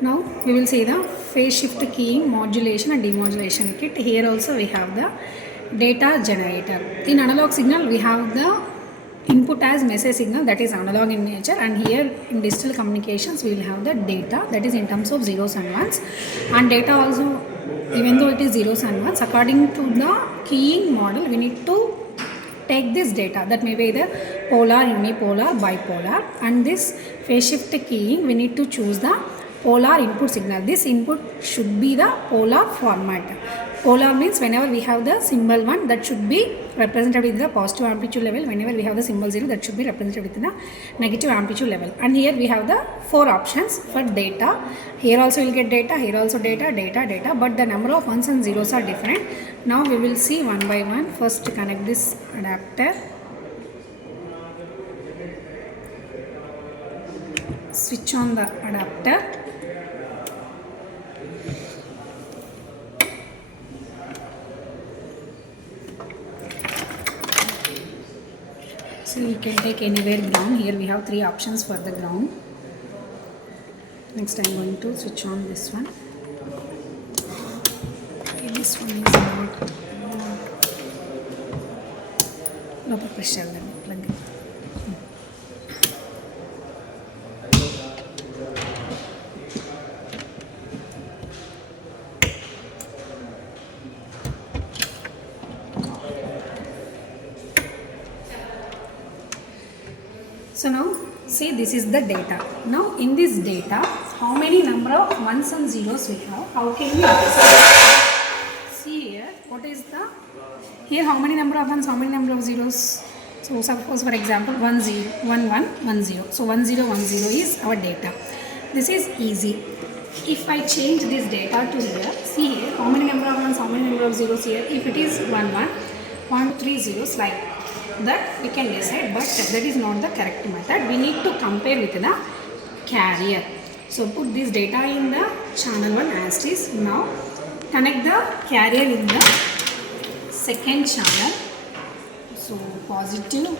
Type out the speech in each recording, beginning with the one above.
Now we will see the phase shift keying modulation and demodulation kit. Here also we have the data generator. In analog signal we have the input as message signal, that is analog in nature, and here in digital communications we will have the data, that is in terms of zeros and ones. And data also, even though it is zeros and ones, according to the keying model we need to take this data, that may be either polar, unipolar, bipolar, and this phase shift keying we need to choose the polar input signal. This input should be the polar format. Polar means whenever we have the symbol 1, that should be represented with the positive amplitude level. Whenever we have the symbol 0, that should be represented with the negative amplitude level. And here we have the 4 options for data. Here also you will get data, here also data, data, data, but the number of ones and zeros are different. Now we will see one by one. First connect this adapter. Switch on the adapter. So you can take anywhere ground. Here we have 3 options for the ground. Next I am going to switch on this one. Okay, this one is not low pressure. Let me plug it. So now see, this is the data. Now in this data, how many number of ones and zeros we have? How can we decide? See here, what is the, here how many number of ones, how many number of zeros? So suppose for example 1 0, 1 1, 1 0. So 1 0 1 0 is our data. This is easy. If I change this data to here, see here how many number of ones, how many number of zeros here. If it is 1 1, 1 3 zeros like that we can decide, but that is not the correct method. We need to compare with the carrier. So put this data in the channel 1 as it is. Now connect the carrier in the second channel. So positive.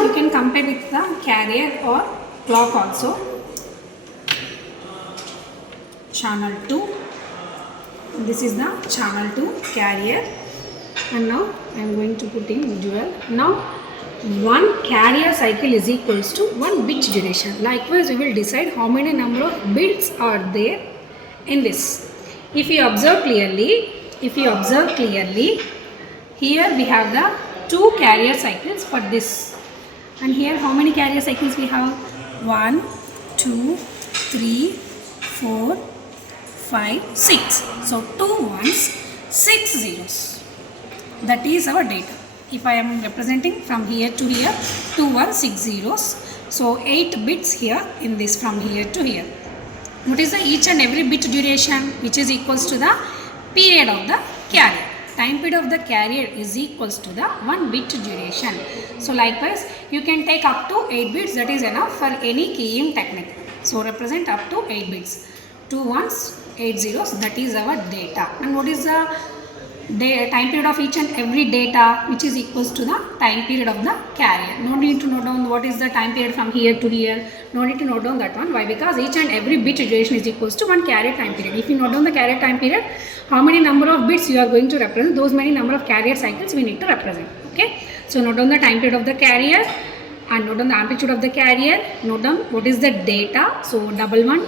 You can compare with the carrier or clock also. Channel 2. This is the channel 2 carrier, and now I am going to put in dual. Now one carrier cycle is equals to 1 bit duration. Likewise we will decide how many number of bits are there in this. If you observe clearly, here we have the 2 carrier cycles for this, and here how many carrier cycles we have? 1 2 3 4 5 6. So 2 ones, 6 zeros. That is our data. If I am representing from here to here, 2 1 6 zeros. So 8 bits here in this from here to here. What is the each and every bit duration, which is equals to the period of the carrier. Time period of the carrier is equals to the 1 bit duration. So likewise you can take up to 8 bits, that is enough for any keying technique. So represent up to 8 bits. 2 ones, 8 zeros, that is our data. And what is the time period of each and every data, which is equals to the time period of the carrier. No need to note down what is the time period from here to here. No need to note down that one. Why? Because each and every bit duration is equals to 1 carrier time period. If you note down the carrier time period, how many number of bits you are going to represent, those many number of carrier cycles we need to represent. Okay. So note down the time period of the carrier and note down the amplitude of the carrier. Note down what is the data. So 1 1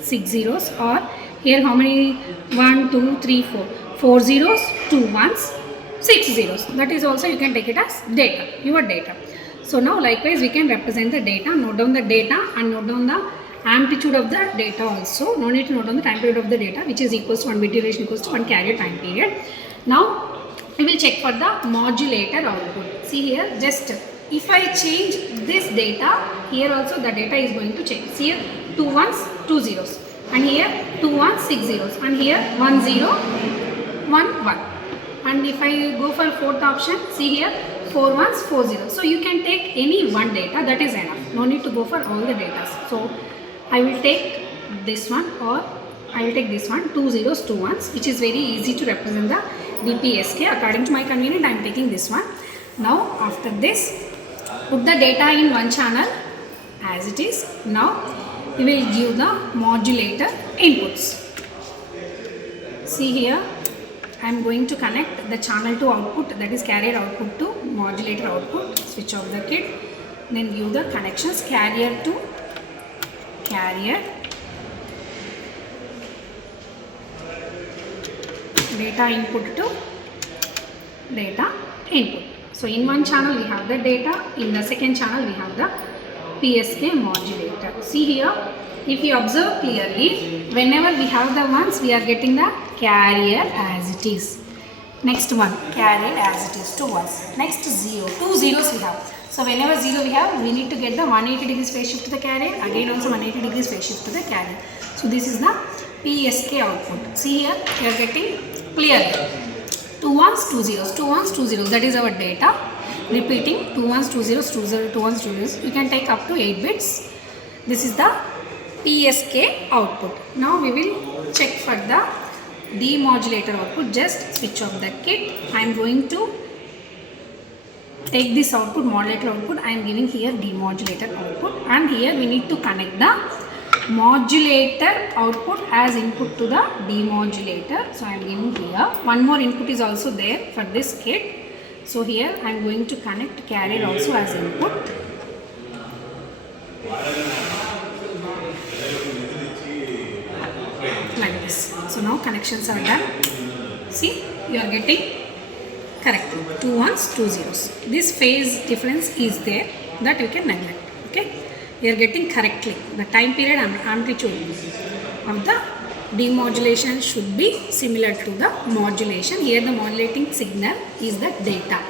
6 zeros, or here how many 1 2 3 4, 4 zeros, 2 ones, 6 zeros. That is also you can take it as data, your data. So now likewise we can represent the data. Note down the data and note down the amplitude of the data also. No need to note down the time period of the data, which is equals to 1 bit duration equals to 1 carrier time period. Now we will check for the modulator output. See here, just if I change this data, here also the data is going to change. See here 2 ones, 2 zeros, and here 2 ones, 6 zeros, and here 1 0 1 1. And if I go for fourth option, see here 4 ones, 4 zeros. So you can take any one data, that is enough. No need to go for all the data. So I will take this one, or I will take this one, 2 zeros, 2 ones, which is very easy to represent the BPSK. According to my convenience, I am taking this one. Now after this, Put the data in one channel as it is. Now we will give the modulator inputs. See here, I am going to connect the channel to output, that is carrier output to modulator output. Switch off the kit. Then give the connections carrier to carrier, data input to data input. So in one channel we have the data, in the second channel we have the PSK modulator. See here, if you observe clearly, whenever we have the ones, we are getting the carrier as it is. Next one, carrier as it is, 2 ones. Next 0, 2 zeros we have. So whenever 0 we have, we need to get the 180 degrees phase shift to the carrier, again also 180 degrees phase shift to the carrier. So this is the PSK output. See here, you are getting clearly 2 ones, 2 zeros, 2 ones, 2 zeros. That is our data. Repeating 2 ones, 2 zeros, 2 zeros, 2 ones, 2 zeros. You can take up to 8 bits. This is the PSK output. Now we will check for the demodulator output. Just switch off the kit. I am going to take this output, modulator output. I am giving here demodulator output, and here we need to connect the modulator output as input to the demodulator. So I am giving here. One more input is also there for this kit. So here I am going to connect carrier also as input. Like this. So now connections are done. See, you are getting correct 2 ones, 2 zeros. This phase difference is there, that you can neglect. Okay, you are getting correctly. The time period and amplitude of the demodulation should be similar to the modulation. Here the modulating signal is the data.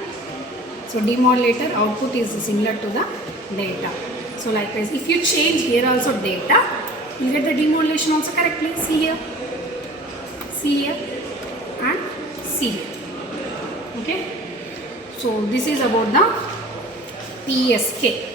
So demodulator output is similar to the data. So likewise, if you change here also data, you get the demodulation also correctly. See here, and see here. Okay. So this is about the PSK.